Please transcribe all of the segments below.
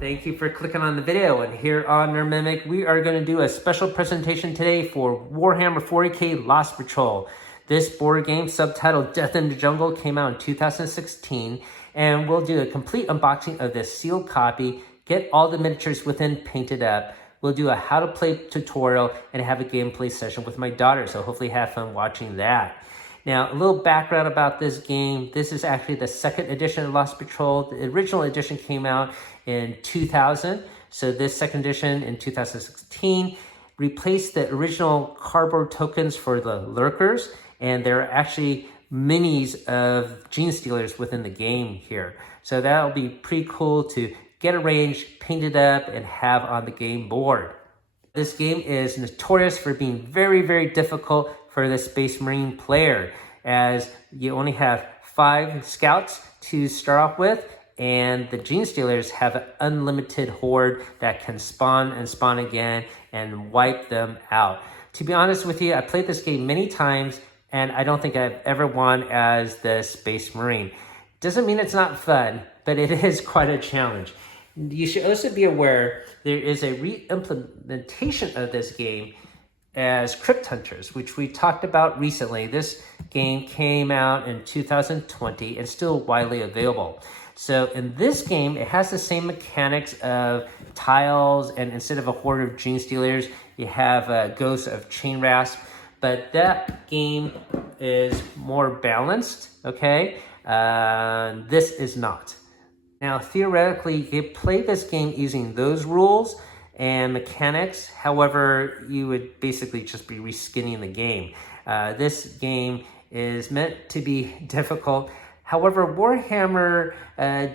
Thank you for clicking on the video, and here on Nerd Mimic, we are going to do a special presentation today for Warhammer 40k Lost Patrol. This board game, subtitled Death in the Jungle, came out in 2016, and we'll do a complete unboxing of this sealed copy, get all the miniatures within painted up. We'll do a how to play tutorial and have a gameplay session with my daughter, so hopefully have fun watching that. Now, a little background about this game. This is actually the second edition of Lost Patrol. The original edition came out in 2000. So this second edition in 2016 replaced the original cardboard tokens for the lurkers. And there are actually minis of Gene Stealers within the game here. So that'll be pretty cool to get arranged, painted up, and have on the game board. This game is notorious for being very, very difficult for the Space Marine player, as you only have 5 scouts to start off with, and the Gene Stealers have an unlimited horde that can spawn and spawn again and wipe them out. To be honest with you, I played this game many times, and I don't think I've ever won as the Space Marine. Doesn't mean it's not fun, but it is quite a challenge. You should also be aware there is a re-implementation of this game as Crypt Hunters, which we talked about recently. This game came out in 2020 and still widely available. So in this game, it has the same mechanics of tiles, and instead of a horde of Gene Stealers, you have a ghost of Chain Rasp, but that game is more balanced, okay? This is not. Now, theoretically, you could play this game using those rules and mechanics. However, you would basically just be reskinning the game. This game is meant to be difficult. However, Warhammer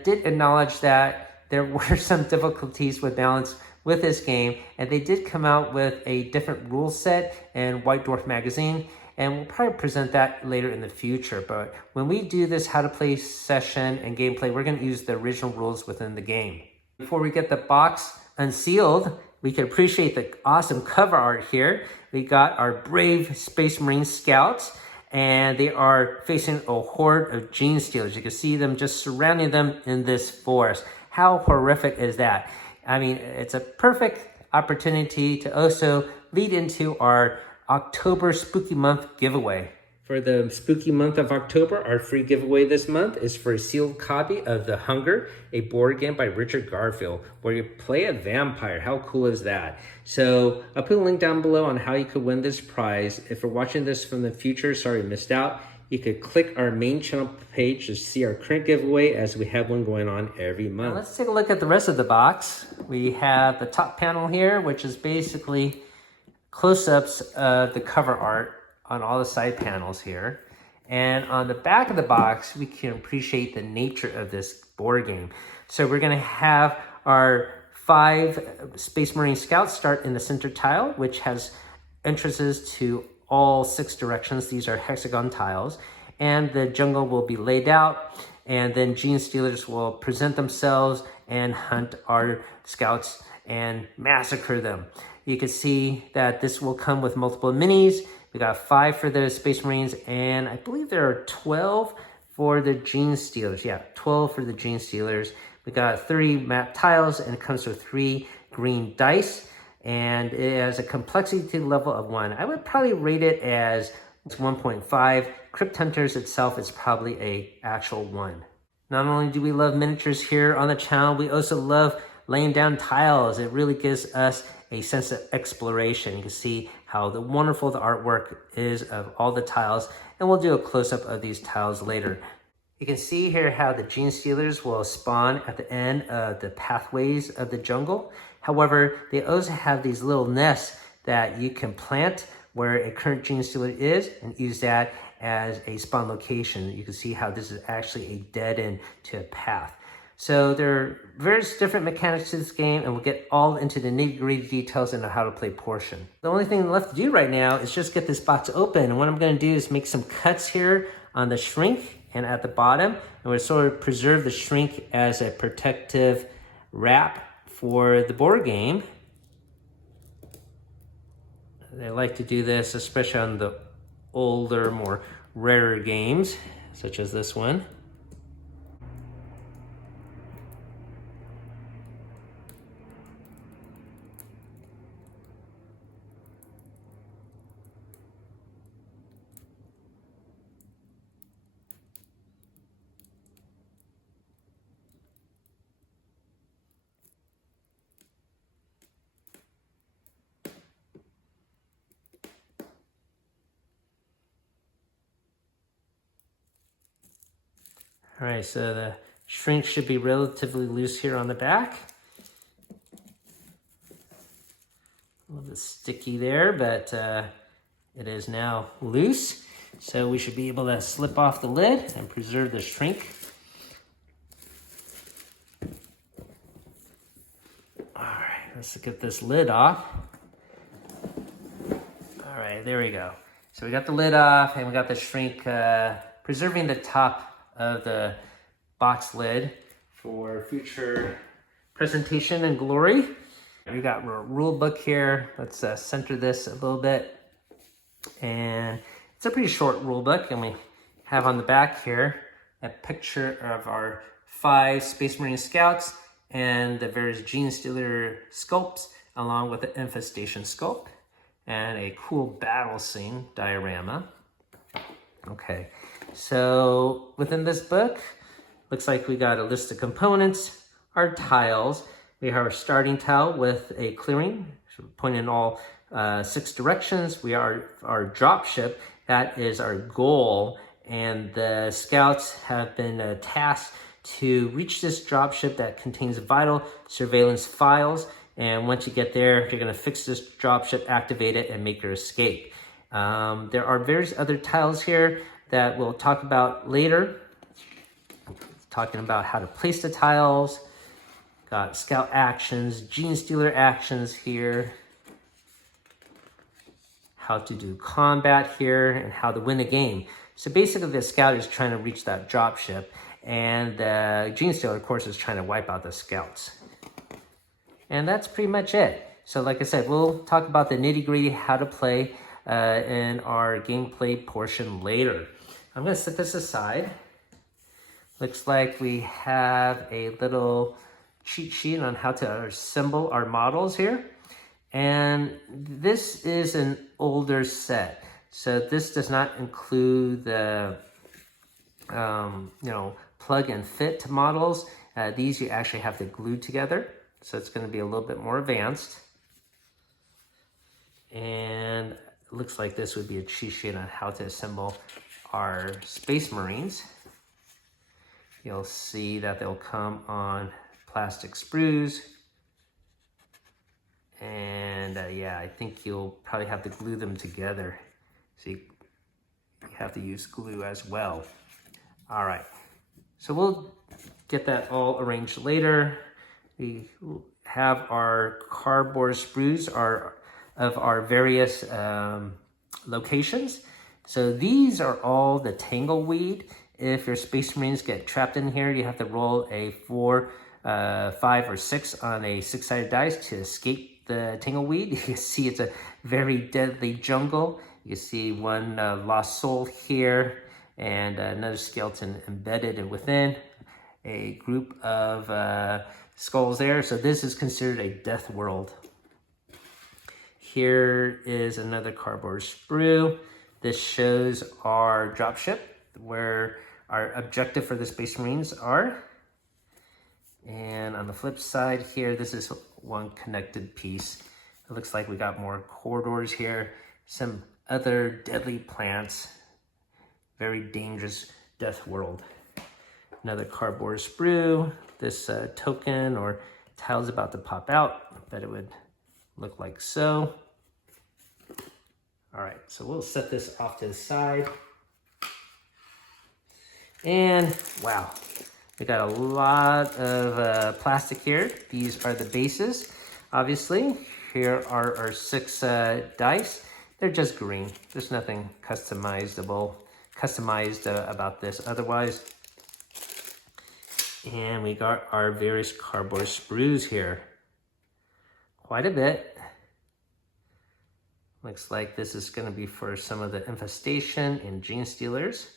did acknowledge that there were some difficulties with balance with this game, and they did come out with a different rule set in White Dwarf magazine, and we'll probably present that later in the future. But when we do this how to play session and gameplay, we're going to use the original rules within the game. Before we get the box unsealed, we can appreciate the awesome cover art here. We got our brave Space Marine scouts, and they are facing a horde of Gene Stealers. You can see them just surrounding them in this forest. How horrific is that? I mean, it's a perfect opportunity to also lead into our October Spooky Month giveaway. For the spooky month of October, our free giveaway this month is for a sealed copy of The Hunger, a board game by Richard Garfield, where you play a vampire. How cool is that? So I'll put a link down below on how you could win this prize. If you're watching this from the future, sorry you missed out, you could click our main channel page to see our current giveaway, as we have one going on every month. Now let's take a look at the rest of the box. We have the top panel here, which is basically close-ups of the cover art on all the side panels here. And on the back of the box, we can appreciate the nature of this board game. So we're gonna have our 5 Space Marine Scouts start in the center tile, which has entrances to all 6 directions. These are hexagon tiles. And the jungle will be laid out, and then Gene Stealers will present themselves and hunt our scouts and massacre them. You can see that this will come with multiple minis. We got 5 for the Space Marines, and I believe there are 12 for the Gene Stealers. Yeah, 12 for the Gene Stealers. We got 30 map tiles, and it comes with 3 green dice, and it has a complexity level of 1. I would probably rate it as 1.5. Crypt Hunters itself is probably a actual 1. Not only do we love miniatures here on the channel, we also love laying down tiles. It really gives us a sense of exploration. You can see how wonderful the artwork is of all the tiles, and we'll do a close-up of these tiles later. You can see here how the Gene Stealers will spawn at the end of the pathways of the jungle. However, they also have these little nests that you can plant where a current Gene Stealer is, and use that as a spawn location. You can see how this is actually a dead end to a path. So there are various different mechanics to this game, and we'll get all into the nitty-gritty details in the how to play portion. The only thing left to do right now is just get this box open, and what I'm going to do is make some cuts here on the shrink and at the bottom, and we'll sort of preserve the shrink as a protective wrap for the board game. They like to do this, especially on the older, more rarer games, such as this one. All right, so the shrink should be relatively loose here on the back. A little bit sticky there, but it is now loose. So we should be able to slip off the lid and preserve the shrink. All right, let's get this lid off. All right, there we go. So we got the lid off and we got the shrink preserving the top of the box lid for future presentation and glory. We got a rule book here. Let's center this a little bit. And it's a pretty short rule book. And we have on the back here a picture of our 5 Space Marine Scouts and the various Gene Stealer sculpts, along with the Infestation sculpt and a cool battle scene diorama. Okay, so within this book, looks like we got a list of components, our tiles. We have our starting tile with a clearing, pointing in all 6 directions. We are our drop ship, that is our goal, and the scouts have been tasked to reach this drop ship that contains vital surveillance files. And once you get there, you're going to fix this drop ship, activate it, and make your escape. There are various other tiles here that we'll talk about later. Talking about how to place the tiles. Got scout actions, Gene Stealer actions here. How to do combat here, and how to win a game. So basically the scout is trying to reach that drop ship, and the Gene Stealer, of course, is trying to wipe out the scouts. And that's pretty much it. So like I said, we'll talk about the nitty-gritty, how to play in our gameplay portion later. I'm going to set this aside. Looks like we have a little cheat sheet on how to assemble our models here. And this is an older set. So this does not include the plug and fit models. These you actually have to glue together. So it's going to be a little bit more advanced. And it looks like this would be a cheat sheet on how to assemble our Space Marines. You'll see that they'll come on plastic sprues. And yeah, I think you'll probably have to glue them together. So you have to use glue as well. All right, so we'll get that all arranged later. We have our cardboard sprues of our various locations. So these are all the tangleweed. If your Space Marines get trapped in here, you have to roll a 4, 5, or 6 on a 6-sided dice to escape the tangleweed. You can see it's a very deadly jungle. You can see one lost soul here, and another skeleton embedded within a group of skulls there. So this is considered a death world. Here is another cardboard sprue. This shows our dropship, where our objective for the Space Marines are. And on the flip side here, this is one connected piece. It looks like we got more corridors here, some other deadly plants, very dangerous death world. Another cardboard sprue. This token or tile is about to pop out, but it would look like so. All right, so we'll set this off to the side. And wow, we got a lot of plastic here. These are the bases, obviously. Here are our 6 dice. They're just green. There's nothing customized about this otherwise. And we got our various cardboard sprues here. Quite a bit. Looks like this is going to be for some of the Infestation and Gene Stealers.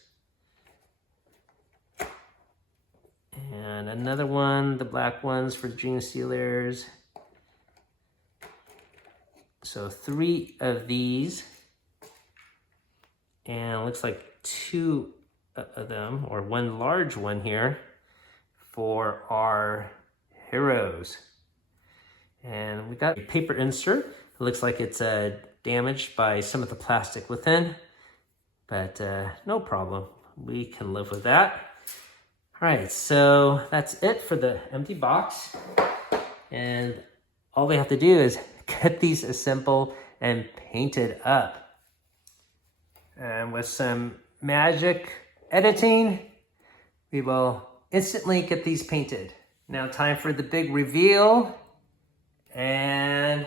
And another one, the black ones for Gene Stealers. So 3 of these. And it looks like 2 of them, or one large one here, for our heroes. And we got a paper insert. It looks like it's damaged by some of the plastic within, but no problem. We can live with that. All right, so that's it for the empty box. And all we have to do is get these assembled and painted up. And with some magic editing, we will instantly get these painted. Now time for the big reveal. And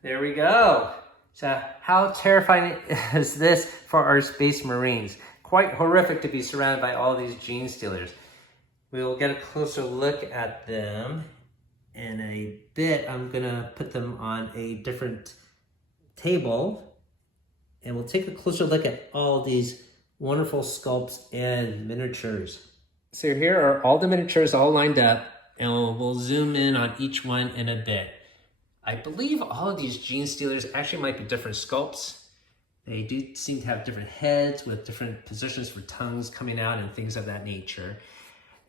there we go. So how terrifying is this for our Space Marines? Quite horrific to be surrounded by all these gene stealers. We will get a closer look at them in a bit. I'm gonna put them on a different table and we'll take a closer look at all these wonderful sculpts and miniatures. So here are all the miniatures all lined up, and we'll zoom in on each one in a bit. I believe all of these gene stealers actually might be different sculpts. They do seem to have different heads with different positions for tongues coming out and things of that nature.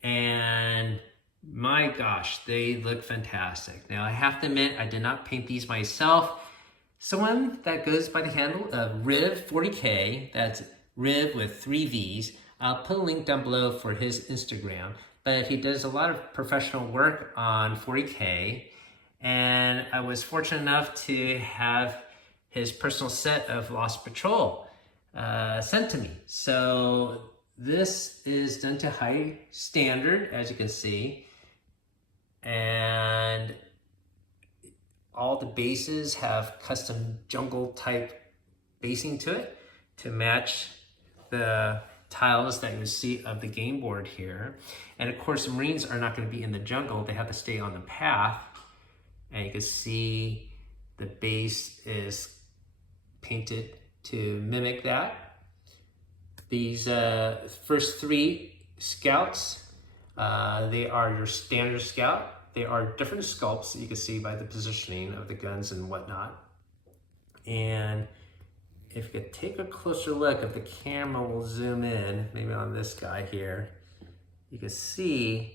And my gosh, they look fantastic. Now I have to admit, I did not paint these myself. Someone that goes by the handle of Riv 40K, that's Riv with 3 V's. I'll put a link down below for his Instagram, but he does a lot of professional work on 40K, and I was fortunate enough to have his personal set of Lost Patrol sent to me. So this is done to high standard, as you can see, and all the bases have custom jungle type basing to it to match the tiles that you see of the game board here. And of course, the Marines are not going to be in the jungle. They have to stay on the path. And you can see the base is painted to mimic that. These first 3 scouts, they are your standard scout. They are different sculpts that you can see by the positioning of the guns and whatnot. And if you could take a closer look, if the camera will zoom in, maybe on this guy here, you can see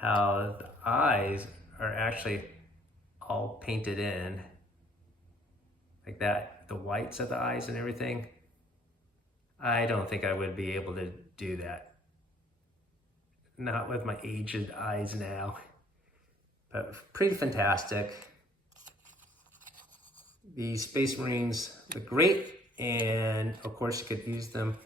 how the eyes are actually all painted in like that, the whites of the eyes and everything. I don't think I would be able to do that. Not with my aged eyes now, but pretty fantastic. The Space Marines look great, and of course you could use them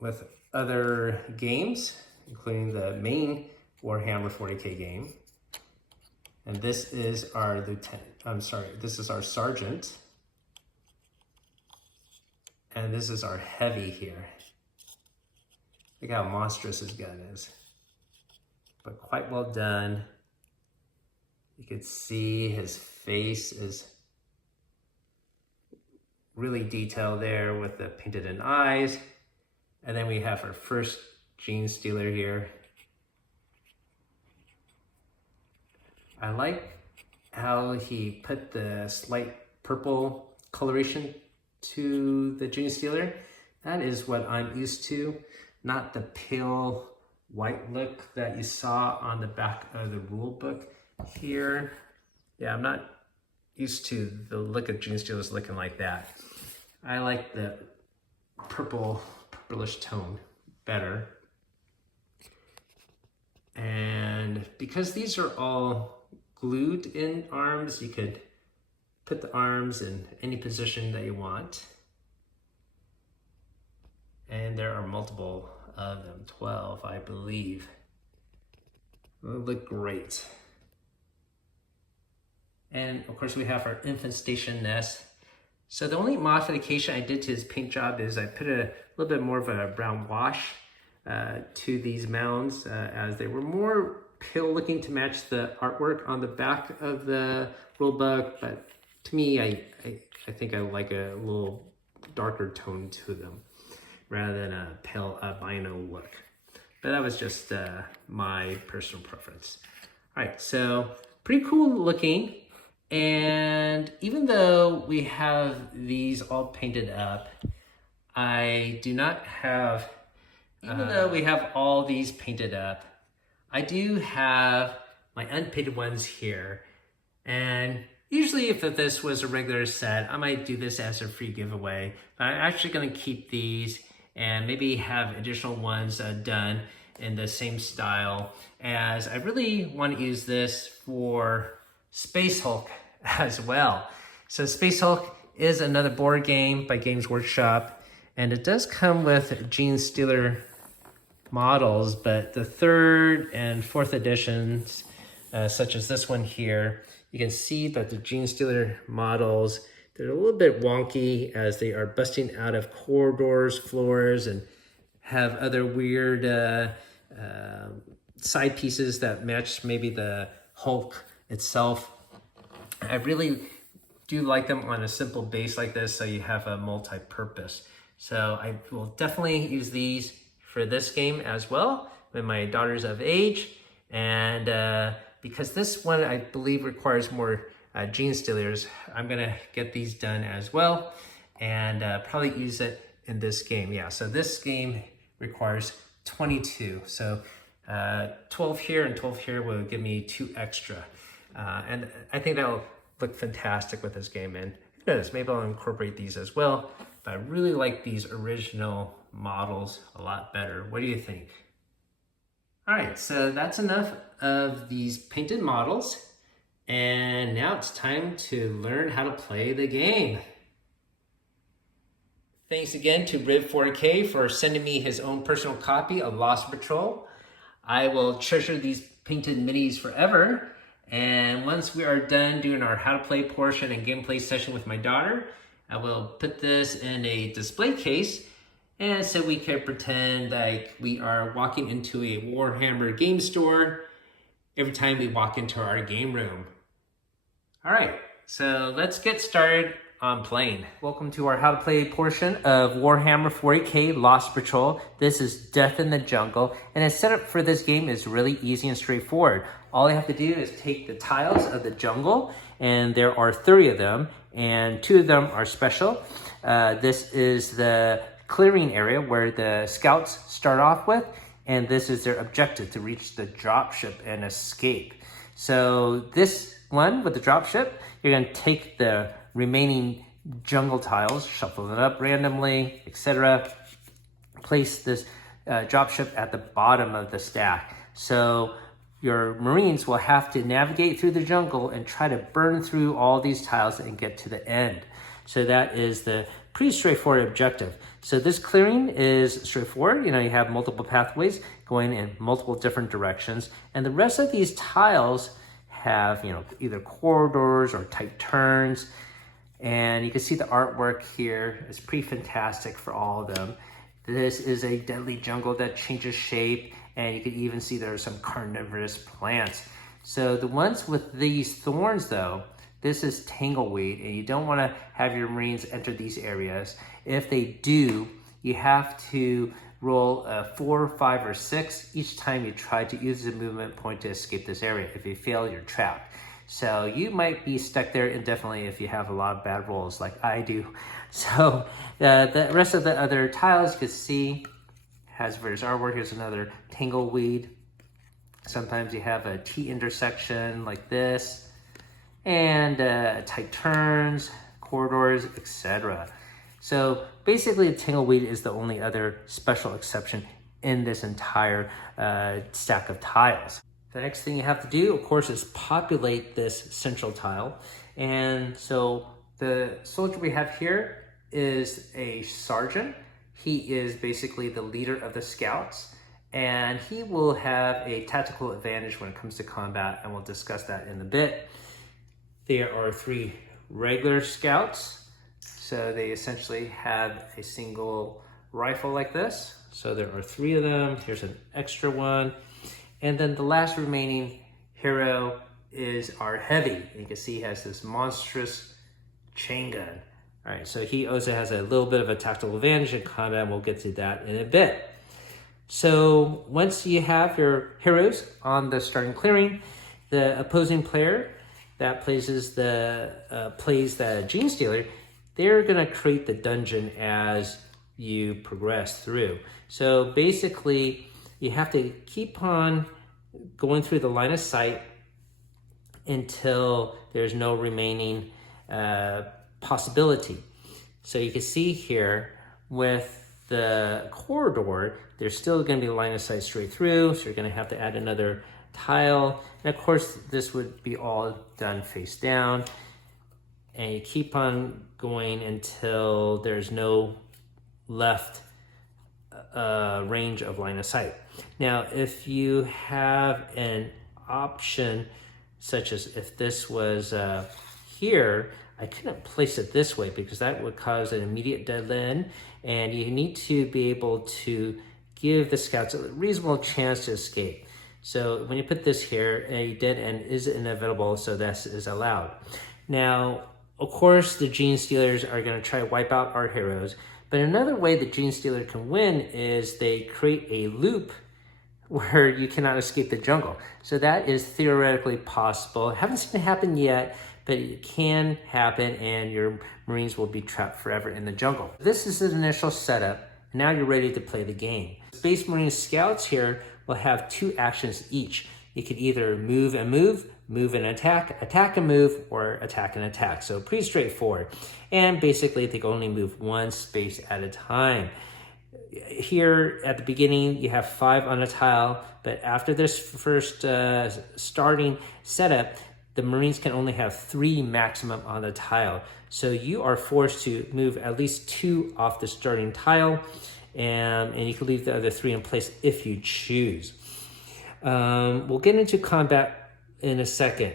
with other games, including the main Warhammer 40K game. And this is our this is our sergeant. And this is our heavy here. Look how monstrous his gun is. But quite well done. You can see his face is really detailed there with the painted in eyes. And then we have our first gene stealer here. I like how he put the slight purple coloration to the gene stealer. That is what I'm used to, not the pale white look that you saw on the back of the rule book here. Yeah, I'm not used to the look of gene stealers looking like that. I like the purplish tone better. And because these are all glued in arms, you could put the arms in any position that you want. And there are multiple of them, 12, I believe. They look great. And of course we have our infant station nest. So the only modification I did to his paint job is I put a little bit more of a brown wash to these mounds as they were more pale looking to match the artwork on the back of the rulebook. But to me, I think I like a little darker tone to them rather than a pale albino look. But that was just my personal preference. All right, so pretty cool looking. And even though we have these all painted up, I do not have, even though we have all these painted up, I do have my unpainted ones here. And usually if this was a regular set, I might do this as a free giveaway. But I'm actually gonna keep these and maybe have additional ones done in the same style, as I really want to use this for Space Hulk as well. So Space Hulk is another board game by Games Workshop, and it does come with Gene Stealer models, but the 3rd and 4th editions, such as this one here, you can see that the Gene Stealer models, they're a little bit wonky as they are busting out of corridors, floors, and have other weird side pieces that match maybe the Hulk itself. I really do like them on a simple base like this, so you have a multi-purpose. So I will definitely use these for this game as well when my daughter's of age. And because this one I believe requires more Gene Stealers, I'm gonna get these done as well and probably use it in this game. Yeah, so this game requires 22. So 12 here and 12 here will give me 2 extra. And I think that'll look fantastic with this game. And who knows, maybe I'll incorporate these as well. But I really like these original models a lot better. What do you think? All right, so that's enough of these painted models. And now it's time to learn how to play the game. Thanks again to Riv4K for sending me his own personal copy of Lost Patrol. I will treasure these painted minis forever. And once we are done doing our how to play portion and gameplay session with my daughter, I will put this in a display case, and so we can pretend like we are walking into a Warhammer game store every time we walk into our game room. All right, so let's get started on playing. Welcome to our how to play portion of Warhammer 40k Lost Patrol. This is Death in the Jungle, and the setup for this game is really easy and straightforward. All you have to do is take the tiles of the jungle, and there are 3 of them, and 2 of them are special. This is the clearing area where the scouts start off with, and this is their objective, to reach the dropship and escape. So this one with the dropship, you're going to take the remaining jungle tiles, shuffle it up randomly, etc. Place this dropship at the bottom of the stack. So your Marines will have to navigate through the jungle and try to burn through all these tiles and get to the end. So that is the pretty straightforward objective. So this clearing is straightforward. You know, you have multiple pathways going in multiple different directions. And the rest of these tiles have, you know, either corridors or tight turns. And you can see the artwork here is pretty fantastic for all of them. This is a deadly jungle that changes shape, and you can even see there are some carnivorous plants. So the ones with these thorns though, this is tangleweed, and you don't want to have your Marines enter these areas. If they do, you have to roll a 4, 5, or 6 each time you try to use the movement point to escape this area. If you fail, you're trapped. So you might be stuck there indefinitely if you have a lot of bad rolls like I do. So the rest of the other tiles you can see has various artwork. Here's another tangleweed. Sometimes you have a T intersection like this, and tight turns, corridors, etc. So basically the tangleweed is the only other special exception in this entire stack of tiles. The next thing you have to do, of course, is populate this central tile. And so the soldier we have here is a sergeant. He is basically the leader of the scouts, and he will have a tactical advantage when it comes to combat, and we'll discuss that in a bit. There are 3 regular scouts. So they essentially have a single rifle like this. So there are 3 of them. Here's an extra one. And then the last remaining hero is our heavy. And you can see he has this monstrous chain gun. All right, so he also has a little bit of a tactical advantage in combat, and we'll get to that in a bit. So once you have your heroes on the starting clearing, the opposing player that plays the Gene Stealer, they're gonna create the dungeon as you progress through. So basically, you have to keep on going through the line of sight until there's no remaining possibility. So you can see here with the corridor, there's still going to be line of sight straight through, so you're going to have to add another tile. And of course, this would be all done face down. And you keep on going until there's no left range of line of sight. Now, if you have an option, such as if this was here, I couldn't place it this way because that would cause an immediate dead end, and you need to be able to give the scouts a reasonable chance to escape. So when you put this here, a dead end is inevitable, so this is allowed. Now, of course, the Gene Stealers are going to try to wipe out our heroes, but another way the Gene Stealer can win is they create a loop where you cannot escape the jungle. So that is theoretically possible. I haven't seen it happen yet, but it can happen, and your Marines will be trapped forever in the jungle. This is the initial setup, and now you're ready to play the game. Space Marine Scouts here will have 2 actions each. You could either move and move, move and attack, attack and move, or attack and attack. So pretty straightforward. And basically, they can only move 1 space at a time. Here at the beginning, you have 5 on a tile, but after this first starting setup, the Marines can only have 3 maximum on the tile. So you are forced to move at least 2 off the starting tile, and you can leave the other 3 in place if you choose. We'll get into combat in a second,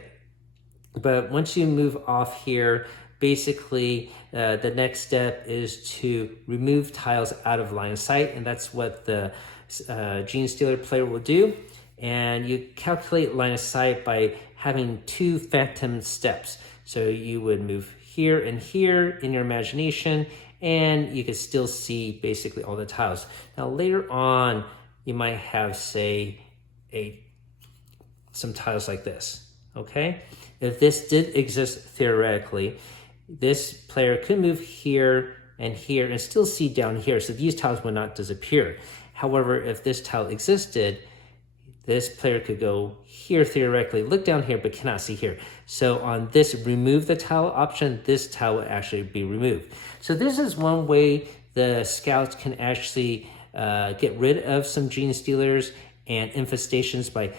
but once you move off here, basically the next step is to remove tiles out of line of sight, and that's what the Gene Stealer player will do. And you calculate line of sight by having 2 phantom steps. So you would move here and here in your imagination, and you can still see basically all the tiles. Now later on, you might have, say, some tiles like this, okay? If this did exist theoretically, this player could move here and here and still see down here, so these tiles would not disappear. However, if this tile existed, this player could go here theoretically, look down here, but cannot see here. So on this remove the tile option, this tile would actually be removed. So this is one way the scouts can actually get rid of some Gene Stealers and infestations by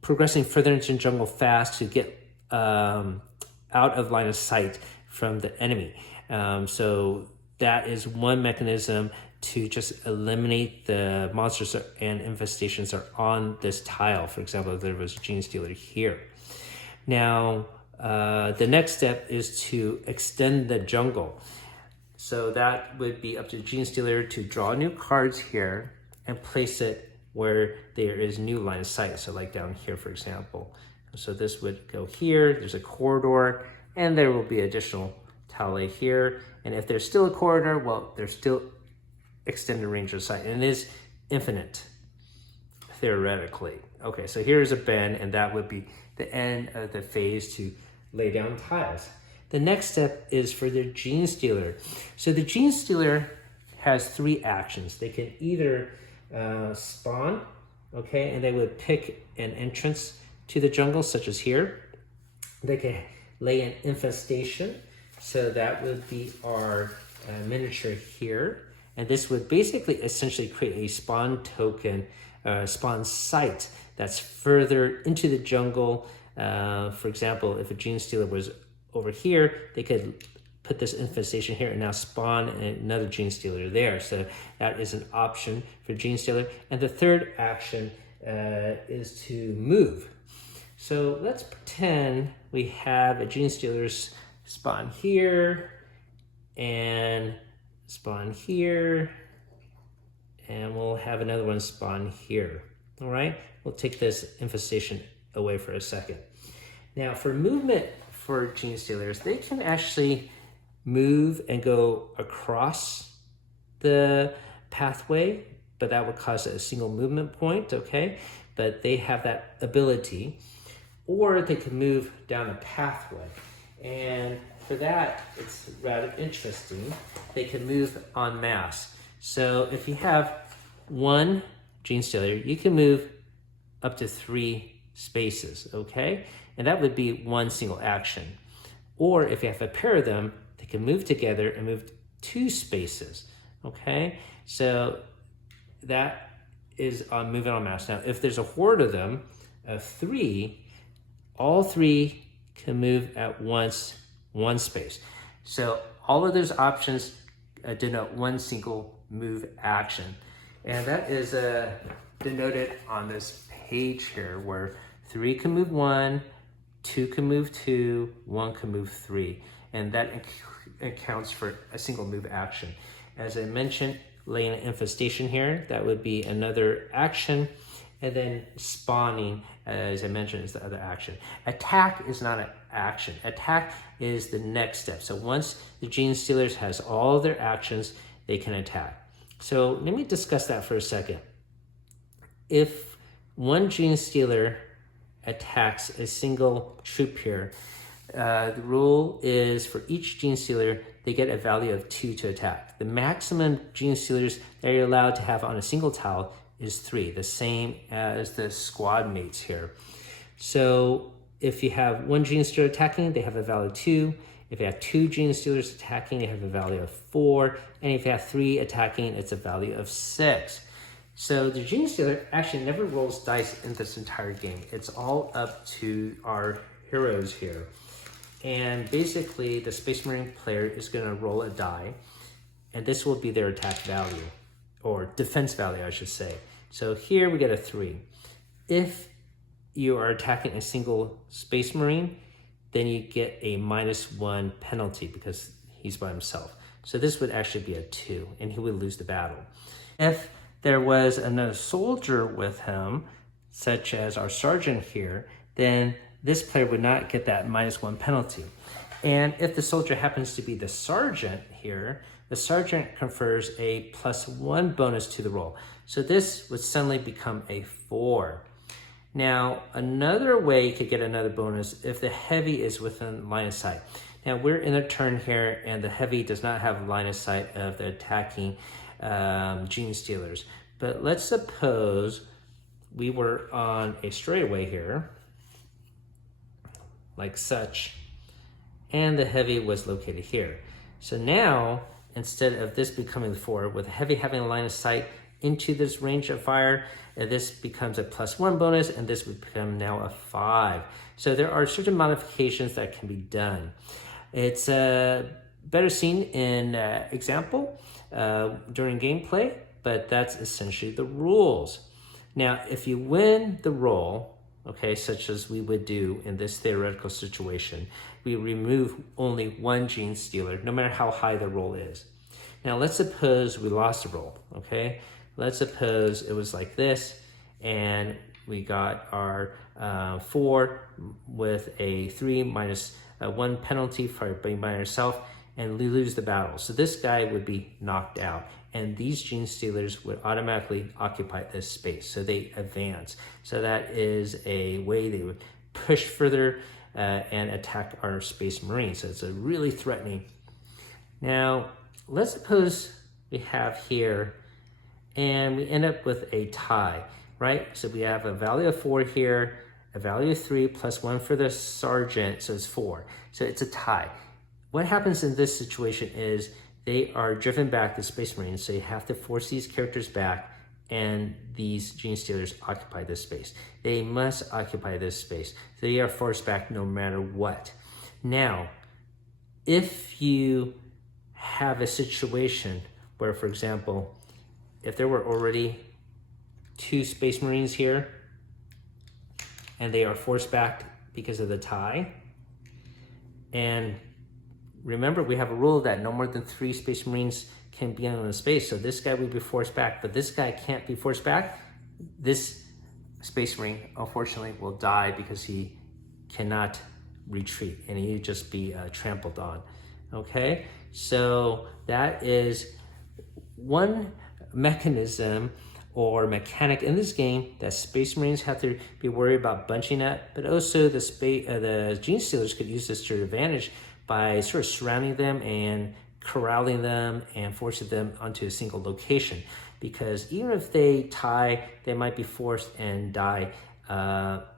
progressing further into the jungle fast to get out of line of sight from the enemy. So that is one mechanism to just eliminate the monsters and infestations that are on this tile. For example, if there was a Gene Stealer here. Now, the next step is to extend the jungle. So that would be up to the Gene Stealer to draw new cards here and place it where there is new line of sight. So like down here, for example. So this would go here, there's a corridor, and there will be additional tile here. And if there's still a corridor, well, there's still extended range of sight, and it is infinite, theoretically. Okay, so here's a bend, and that would be the end of the phase to lay down tiles. The next step is for the Gene Stealer. So the Gene Stealer has 3 actions. They can either spawn, okay, and they would pick an entrance to the jungle, such as here. They can lay an infestation, so that would be our miniature here. And this would basically essentially create a spawn token, spawn site that's further into the jungle. For example, if a Gene Stealer was over here, they could put this infestation here and now spawn another Gene Stealer there. So that is an option for Gene Stealer. And the third action is to move. So let's pretend we have a Gene Stealer spawn here and spawn here, and we'll have another one spawn here. All right, we'll take this infestation away for a second. Now for movement for Gene Stealers, they can actually move and go across the pathway, but that would cause a single movement point, okay? But they have that ability. Or they can move down a pathway. And for that, it's rather interesting. They can move en masse. So if you have 1 Gene Stealer, you can move up to 3 spaces, okay? And that would be 1 single action. Or if you have a pair of them, they can move together and move 2 spaces, okay? So that is on moving on mouse. Now, if there's a horde of them, of 3, all 3 can move at once, 1 space. So all of those options denote 1 single move action. And that is denoted on this page here, where 3 can move 1, 2 can move 2, 1 can move 3. And that accounts for a single move action. As I mentioned, laying an infestation here, that would be another action. And then spawning, as I mentioned, is the other action. Attack is not an action. Attack is the next step. So once the Gene Stealers has all of their actions, they can attack. So let me discuss that for a second. If one Gene Stealer attacks a single troop here, the rule is for each Gene Stealer, they get a value of 2 to attack. The maximum Gene Stealers that you're allowed to have on a single tile is 3, the same as the squad mates here. So if you have 1 Gene Stealer attacking, they have a value of 2. If you have 2 Gene Stealers attacking, they have a value of 4. And if you have 3 attacking, it's a value of 6. So the Gene Stealer actually never rolls dice in this entire game. It's all up to our heroes here. And basically, the Space Marine player is going to roll a die, and this will be their attack value, or defense value, I should say. So here we get a 3. If you are attacking a single Space Marine, then you get a -1 penalty because he's by himself. So this would actually be a 2, and he would lose the battle. If there was another soldier with him, such as our sergeant here, then this player would not get that -1 penalty. And if the soldier happens to be the sergeant here, the sergeant confers a +1 bonus to the roll. So this would suddenly become a 4. Now, another way you could get another bonus if the heavy is within line of sight. Now, we're in a turn here, and the heavy does not have line of sight of the attacking Gene Stealers. But let's suppose we were on a straightaway here, like such, and the heavy was located here. So now, instead of this becoming the 4, with the heavy having a line of sight into this range of fire, this becomes a +1 bonus, and this would become now a 5. So there are certain modifications that can be done. It's better seen in example during gameplay, but that's essentially the rules. Now, if you win the roll, okay, such as we would do in this theoretical situation, we remove only 1 Gene Stealer, no matter how high the roll is. Now, let's suppose we lost the roll, okay? Let's suppose it was like this, and we got our 4 with a 3 -1 penalty for being by yourself, and we lose the battle. So this guy would be knocked out, and these Gene Stealers would automatically occupy this space. So they advance. So that is a way they would push further and attack our Space Marines. So it's a really threatening. Now, let's suppose we have here, and we end up with a tie, right? So we have a value of 4 here, a value of 3 +1 for the sergeant, so it's 4. So it's a tie. What happens in this situation is they are driven back, the Space Marines, so you have to force these characters back, and these Gene Stealers occupy this space. They must occupy this space. So they are forced back no matter what. Now, if you have a situation where, for example, if there were already 2 Space Marines here, and they are forced back because of the tie, and remember, we have a rule that no more than 3 Space Marines can be on the space. So this guy would be forced back, but this guy can't be forced back. This Space Marine, unfortunately, will die because he cannot retreat, and he would just be trampled on. Okay, so that is one mechanism or mechanic in this game that Space Marines have to be worried about bunching at, but also the Gene Stealers could use this to their advantage by sort of surrounding them and corralling them and forcing them onto a single location. Because even if they tie, they might be forced and die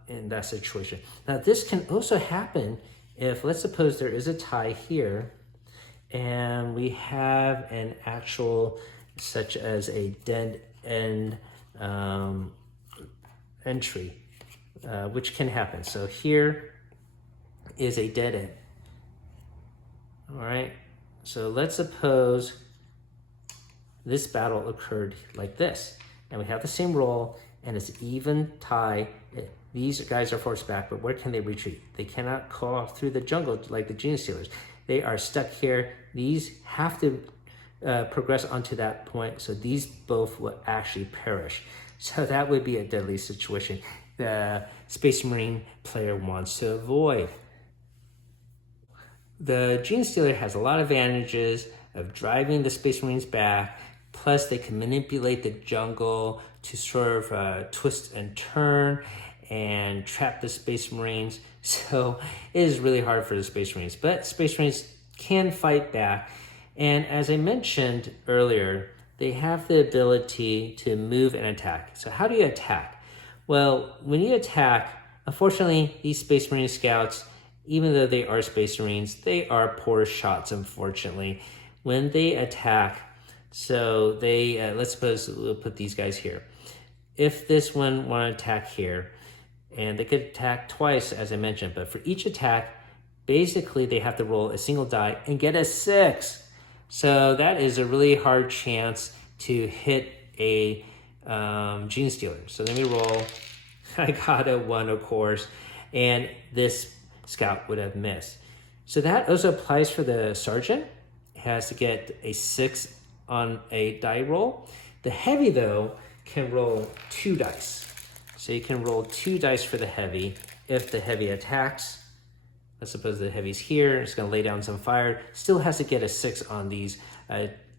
in that situation. Now, this can also happen if, let's suppose there is a tie here, and we have an actual such as a dead end entry, which can happen. So here is a dead end. All right, so let's suppose this battle occurred like this, and we have the same roll, and it's even tie. These guys are forced back, but where can they retreat? They cannot crawl through the jungle like the Gene Stealers. They are stuck here. These have to progress onto that point, so these both will actually perish. So that would be a deadly situation the Space Marine player wants to avoid. The Gene Stealer has a lot of advantages of driving the Space Marines back, plus they can manipulate the jungle to sort of twist and turn and trap the Space Marines. So it is really hard for the Space Marines, but Space Marines can fight back. And as I mentioned earlier, they have the ability to move and attack. So how do you attack? Well, when you attack, unfortunately, these Space Marine scouts, even though they are Space Marines, they are poor shots, unfortunately. When they attack, so they, let's suppose we'll put these guys here. If this one want to attack here, and they could attack twice, as I mentioned, but for each attack, basically they have to roll a single die and get a 6. So that is a really hard chance to hit a Gene Stealer. So let me roll. I got a 1, of course, and this scout would have missed. So that also applies for the sergeant. It has to get a 6 on a die roll. The heavy, though, can roll 2 dice. So you can roll 2 dice for the heavy. If the heavy attacks, let's suppose the heavy's here, it's gonna lay down some fire, still has to get a 6 on these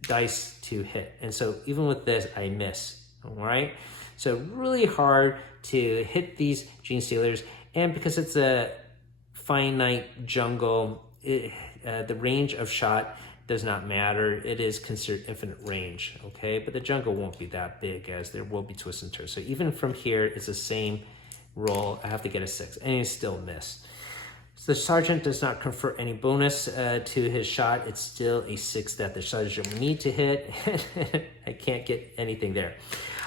dice to hit. And so even with this, I miss, all right? So really hard to hit these Gene Stealers, and because it's a finite jungle, the range of shot does not matter. It is considered infinite range, okay? But the jungle won't be that big as there will be twists and turns. So even from here, it's the same roll. I have to get a 6, and he still missed. So the sergeant does not confer any bonus to his shot. It's still a 6 that the sergeant will need to hit. I can't get anything there.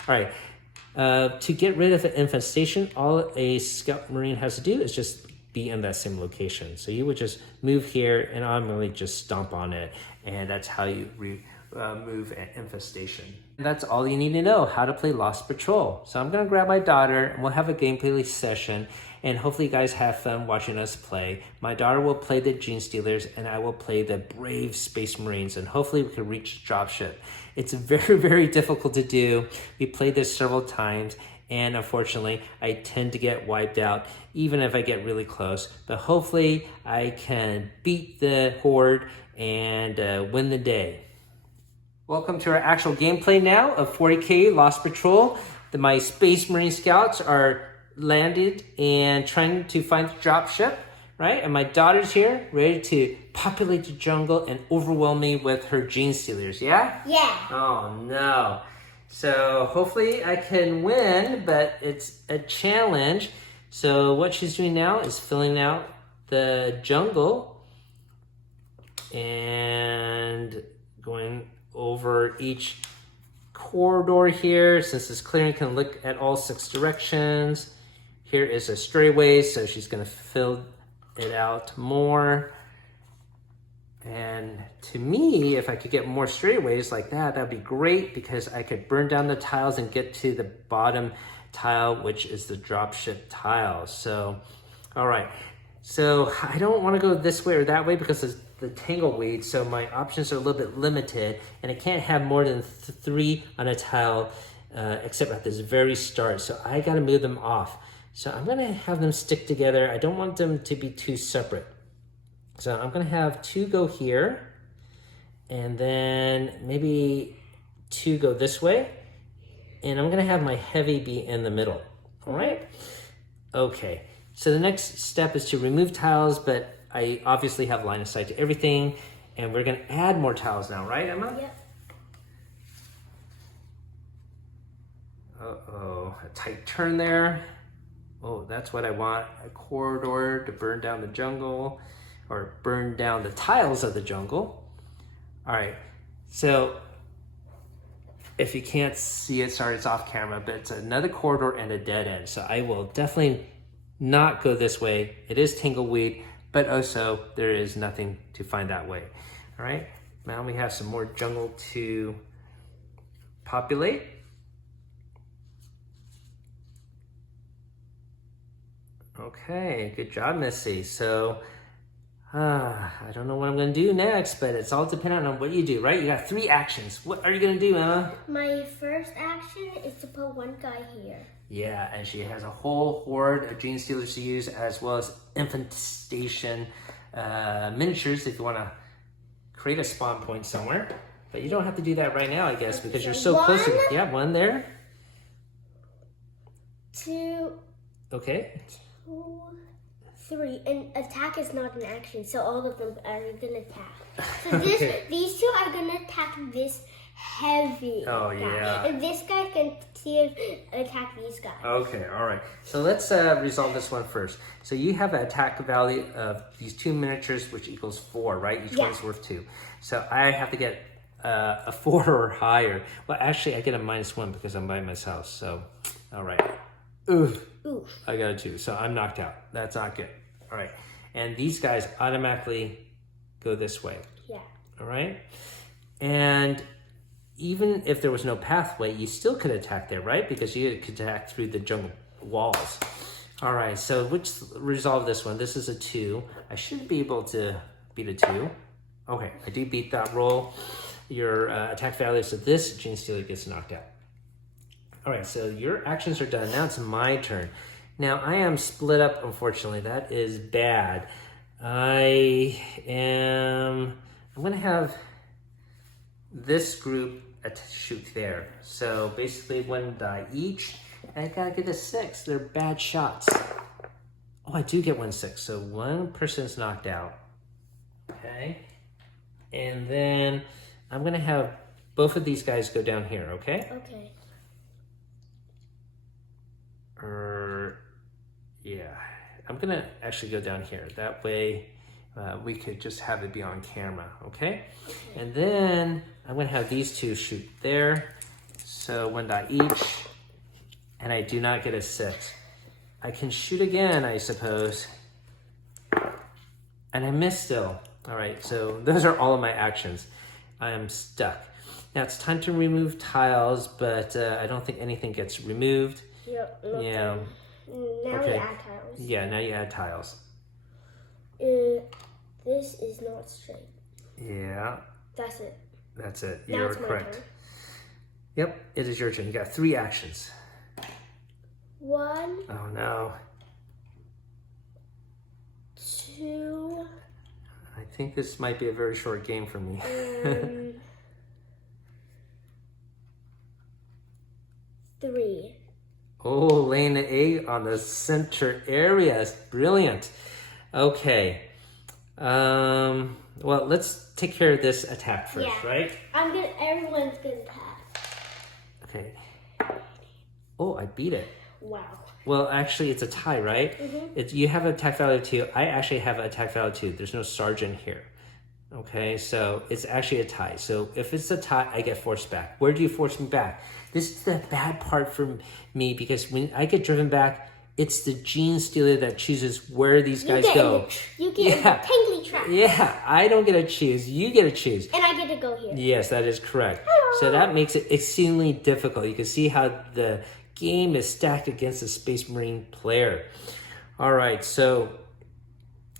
All right, to get rid of the infestation, all a Scout Marine has to do is just be in that same location. So you would just move here and I'm going to just stomp on it. And that's how you remove an infestation. And that's all you need to know, how to play Lost Patrol. So I'm going to grab my daughter and we'll have a gameplay session. And hopefully you guys have fun watching us play. My daughter will play the Gene Stealers and I will play the brave Space Marines. And hopefully we can reach dropship. It's very, very difficult to do. We played this several times. And unfortunately, I tend to get wiped out, even if I get really close. But hopefully, I can beat the Horde and win the day. Welcome to our actual gameplay now of 40K Lost Patrol. My Space Marine Scouts are landed and trying to find the dropship, right? And my daughter's here, ready to populate the jungle and overwhelm me with her Gene Stealers, yeah? Yeah. Oh, no. So hopefully I can win, but it's a challenge. So what she's doing now is filling out the jungle and going over each corridor here. Since this clearing can look at all 6 directions. Here is a straightaway, so she's gonna fill it out more. And to me, if I could get more straightaways like that, that'd be great because I could burn down the tiles and get to the bottom tile, which is the dropship tile. So, all right. So I don't want to go this way or that way because it's the tangleweed. So my options are a little bit limited and I can't have more than 3 on a tile except at this very start. So I got to move them off. So I'm going to have them stick together. I don't want them to be too separate. So I'm gonna have 2 go here, and then maybe 2 go this way, and I'm gonna have my heavy be in the middle, all right? Okay, so the next step is to remove tiles, but I obviously have line of sight to everything, and we're gonna add more tiles now, right, Emma? Yep. Uh-oh, a tight turn there. Oh, that's what I want, a corridor to burn down the jungle, or burn down the tiles of the jungle. All right, so If you can't see it, sorry, it's off camera, but it's another corridor and a dead end. So I will definitely not go this way. It is Tangleweed, but also there is nothing to find that way. All right, now we have some more jungle to populate. Okay, good job, Missy. So, I don't know what I'm gonna do next, but it's all dependent on what you do, right? You got 3 actions. What are you gonna do, Emma? My first action is to put one guy here. Yeah, and she has a whole horde of Gene Stealers to use, as well as infestation miniatures if you wanna create a spawn point somewhere. But you don't have to do that right now, I guess, because you're so close to it. Yeah, 1 there. 2. Okay. 2, 3, and attack is not an action, so all of them are gonna attack. So these 2 are gonna attack this heavy guy. Yeah. And this guy can attack these guys. Okay, all right. So let's resolve this one first. So you have an attack value of these 2 miniatures, which equals 4, right? Each one's worth 2. So I have to get a 4 or higher. Well, actually, I get a -1 because I'm by myself. So, all right. Oof. I got a 2, so I'm knocked out. That's not good. All right. And these guys automatically go this way. Yeah. All right. And even if there was no pathway, you still could attack there, right? Because you could attack through the jungle walls. All right. So let's resolve this one. This is a 2. I should be able to beat a 2. Okay. I do beat that roll. Your attack value, so this Gene Stealer gets knocked out. All right, so your actions are done. Now it's my turn. Now I am split up, unfortunately. That is bad. I'm gonna have this group shoot there. So basically 1 die each. And I gotta get a 6. They're bad shots. Oh, I do get 1 6. So 1 person's knocked out. Okay. And then I'm gonna have both of these guys go down here, okay? Okay. Yeah, I'm gonna actually go down here. That way we could just have it be on camera, okay? And then I'm gonna have these 2 shoot there. So 1 die each, and I do not get a 6. I can shoot again, I suppose. And I miss still. All right, so those are all of my actions. I am stuck. Now it's time to remove tiles, but I don't think anything gets removed. Yep. Yeah. Now we add tiles. Yeah, now you add tiles. This is not straight. Yeah. That's it. That's it. Now You're it's my correct. turn. Yep, it is your turn. You got 3 actions. 1. Oh no. 2. I think this might be a very short game for me. 3. Oh, laying an egg on the center areas. Brilliant. Okay. Well, let's take care of this attack first, right? Everyone's gonna attack. Okay. Oh, I beat it. Wow. Well, actually, it's a tie, right? You have an attack value 2. I actually have an attack value 2. There's no sergeant here. Okay, so it's actually a tie. So if it's a tie, I get forced back. Where do you force me back? This is the bad part for me, because when I get driven back, it's the Gene Stealer that chooses where these guys go. You get a tangly trap. Yeah, I don't get to choose. You get to choose. And I get to go here. Yes, that is correct. So that makes it exceedingly difficult. You can see how the game is stacked against the Space Marine player. All right, so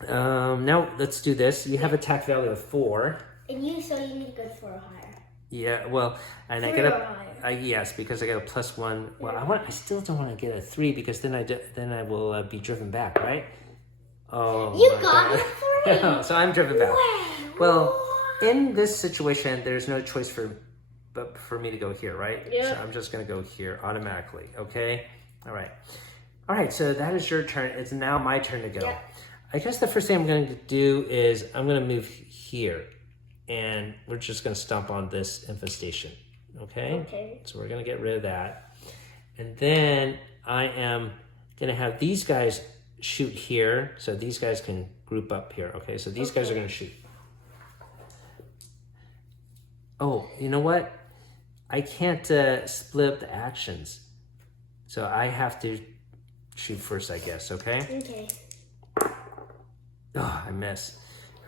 now let's do this. You have attack value of 4. And you need to go for a higher. Yeah, well, and I get a yes, because I got a +1. Well, I still don't want to get a 3, because then I will be driven back, right? Oh, you got a 3. So I'm driven back. Wow. Well, in this situation, there's no choice for me to go here, right? Yeah. So I'm just gonna go here automatically. Okay. All right. So that is your turn. It's now my turn to go. Yep. I guess the first thing I'm going to do is I'm going to move here, and we're just going to stomp on this infestation. Okay? Okay. So we're going to get rid of that. And then I am going to have these guys shoot here, so these guys can group up here. Okay? So these guys are going to shoot. Oh, you know what? I can't split up the actions. So I have to shoot first, I guess, okay? Okay. Oh, I miss.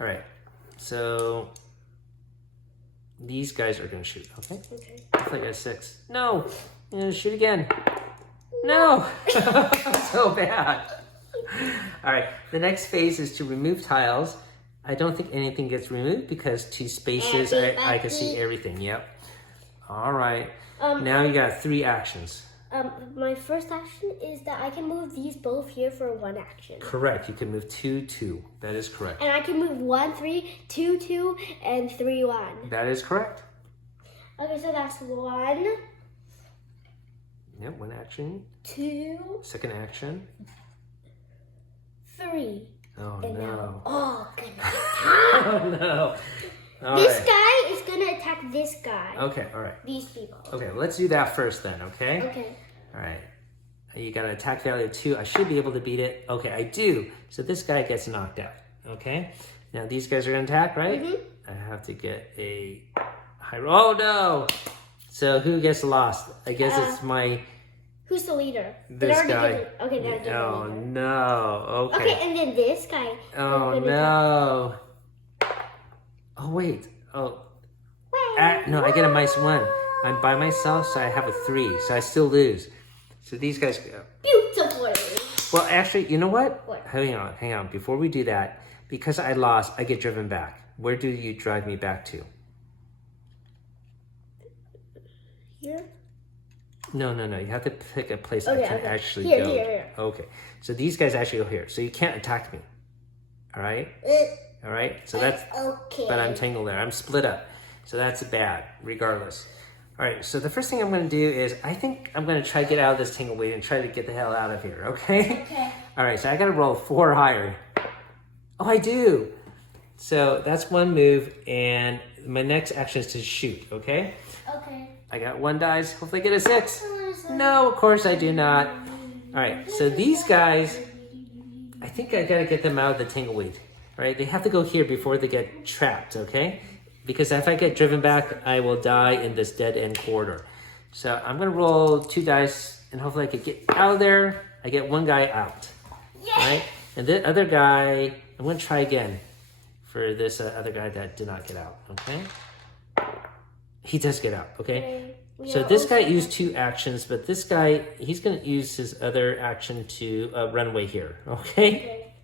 All right. So these guys are going to shoot, okay? Okay. Hopefully I got a 6. No! I'm going to shoot again. No! So bad. All right. The next phase is to remove tiles. I don't think anything gets removed because 2 spaces, I can see everything. Yep. All right. Now you got 3 actions. My first action is that I can move these both here for 1 action. Correct. You can move 2, 2. That is correct. And I can move 1, 3, 2, 2, and 3, 1. That is correct. Okay, so that's 1. Yep, 1 action. 2. Second action. 3. Oh, And no. now, oh, goodness. Oh, no. All This right. guy is going to attack this guy. Okay, all right. These people. Okay, let's do that first then, okay? Okay. All right. You got an attack value of 2. I should be able to beat it. Okay, I do. So this guy gets knocked out, okay? Now these guys are going to attack, right? Mm-hmm. I have to get a high roll. Oh, no. So who gets lost? I guess it's my... Who's the leader? This guy. Okay, now give Oh, the leader. no. Okay. Okay, and then this guy. Oh, no. Oh, wait. Oh. No, I get a -1. I'm by myself, so I have a 3. So I still lose. So these guys go. Beautiful. Well, actually, you know what? What? Hang on. Before we do that, because I lost, I get driven back. Where do you drive me back to? Here? No. You have to pick a place Okay, I can okay. actually Here, go. here. Okay. So these guys actually go here. So you can't attack me. All right? All right? So that's... Okay. But I'm tangled there. I'm split up. So that's bad, regardless. All right, so the first thing I'm going to do is I think I'm going to try to get out of this tangle weed and try to get the hell out of here, okay? Okay. All right, so I got to roll 4 higher. Oh, I do. So that's 1 move, and my next action is to shoot, okay? Okay. I got 1 dice. Hopefully I get a 6. No, of course I do not. All right, so these guys, I think I got to get them out of the tangleweed. All right, they have to go here before they get trapped, okay? Because if I get driven back, I will die in this dead-end corridor. So I'm going to roll 2 dice, and hopefully I can get out of there. I get 1 guy out, Yes. right? And the other guy, I'm going to try again for this other guy that did not get out, okay? He does get out, okay? So this guy used 2 actions, but this guy, he's going to use his other action to run away here, okay?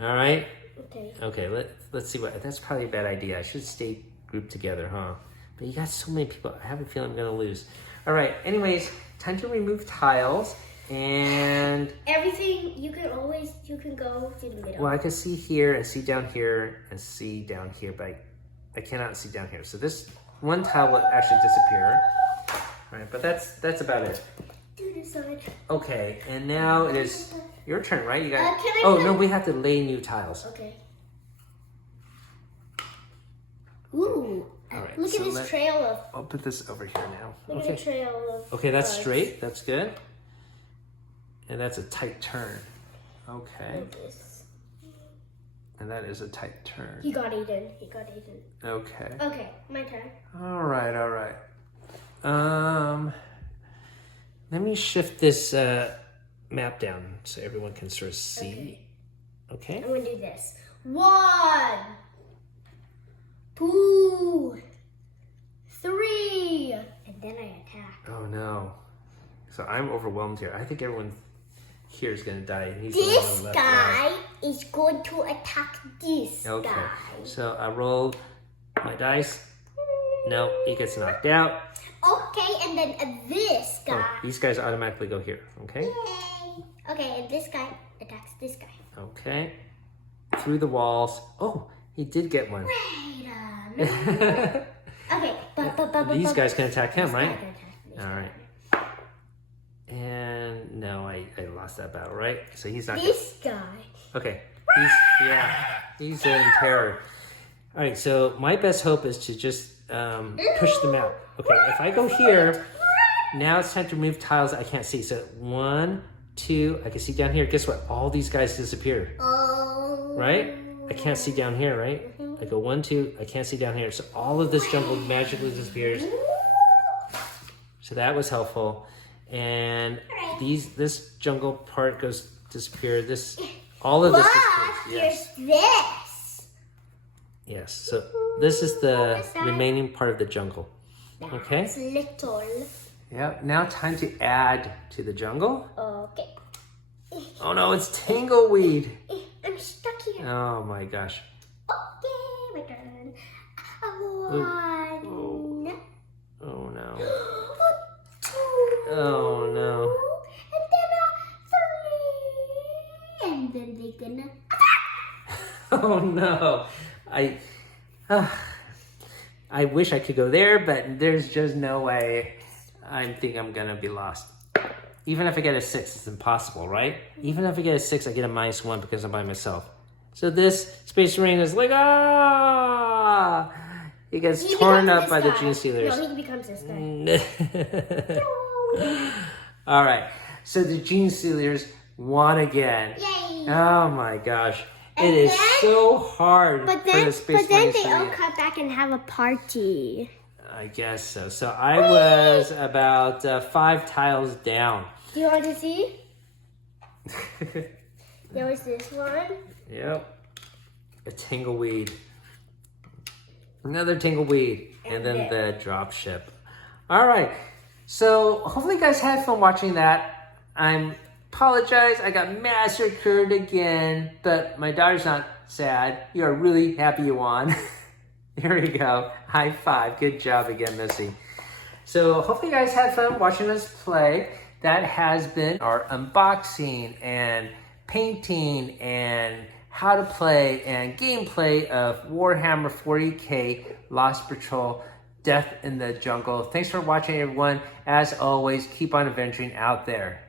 All right? Okay. Okay, let's see what... That's probably a bad idea. I should stay grouped together, huh? But you got so many people. I have a feeling I'm going to lose. All right, anyways, time to remove tiles. And... Everything, you can go to the middle. Well, I can see here and see down here and see down here, but I cannot see down here. So this 1 tile will actually disappear. All right, but that's about it. Do this side. Okay, and now it is your turn, right? You got. Can I Oh put- no, we have to lay new tiles. Okay. Ooh. All right, Look so at this trail of. I'll put this over here now. Look at the trail of. Okay, that's bugs. straight. That's good. And that's a tight turn. Okay, Like this. and that is a tight turn. He got eaten. Okay. Okay, my turn. All right. Let me shift this map down so everyone can sort of see. Okay. I'm gonna do this. 1, 2, 3, and then I attack. Oh no. So I'm overwhelmed here. I think everyone here is gonna die. And he's the This one left guy alive. is going to attack this Okay. guy. So I roll my dice. No, he gets knocked out. Okay, and then this guy. Oh, these guys automatically go here. Okay. Yay. Okay, and this guy attacks this guy. Okay. Through the walls. Oh, he did get one. Wait a minute. Okay, but These guys can attack him, this guy right? can attack this All guy. right. And no, I lost that battle, right? So he's not. This guy. Okay. He's in terror. All right. So my best hope is to just push them out. Okay. If I go here, now it's time to remove tiles I can't see. So 1, 2. I can see down here. Guess what? All these guys disappear. Oh. Right? I can't see down here, right? I go 1, 2. I can't see down here. So all of this jungle magically disappears. So that was helpful. And this jungle part disappeared. All of this disappears. Here's this. Yes. So this is the remaining part of the jungle. Okay. It's little. Yep. Now time to add to the jungle. Okay. Oh no, it's tangleweed. I'm stuck here. Oh my gosh. Okay, my turn. One. Oh no. Two. Oh no. And then a three. And then they're gonna Oh no. I wish I could go there, but there's just no way. I think I'm gonna be lost. Even if I get a 6, it's impossible, right? Even if I get a 6, I get a -1 because I'm by myself. So this Space Marine is like, ah! He gets torn up by the Gene Stealers. No, he becomes this guy. All right, so the Gene Stealers won again. Yay! Oh my gosh. It is so hard for the Space Marines they to all win. come back and have a party. I guess so. So I was about 5 tiles down. Do you want to see? There was this one. Yep. A tangleweed. Another tangleweed. And then the drop ship. All right. So hopefully you guys had fun watching that. I apologize. I got massacred again. But my daughter's not sad. You are really happy you won. Here we go. High five. Good job again, Missy. So hopefully you guys had fun watching us play. That has been our unboxing and painting and how to play and gameplay of Warhammer 40K Lost Patrol Death in the Jungle. Thanks for watching, everyone. As always, keep on adventuring out there.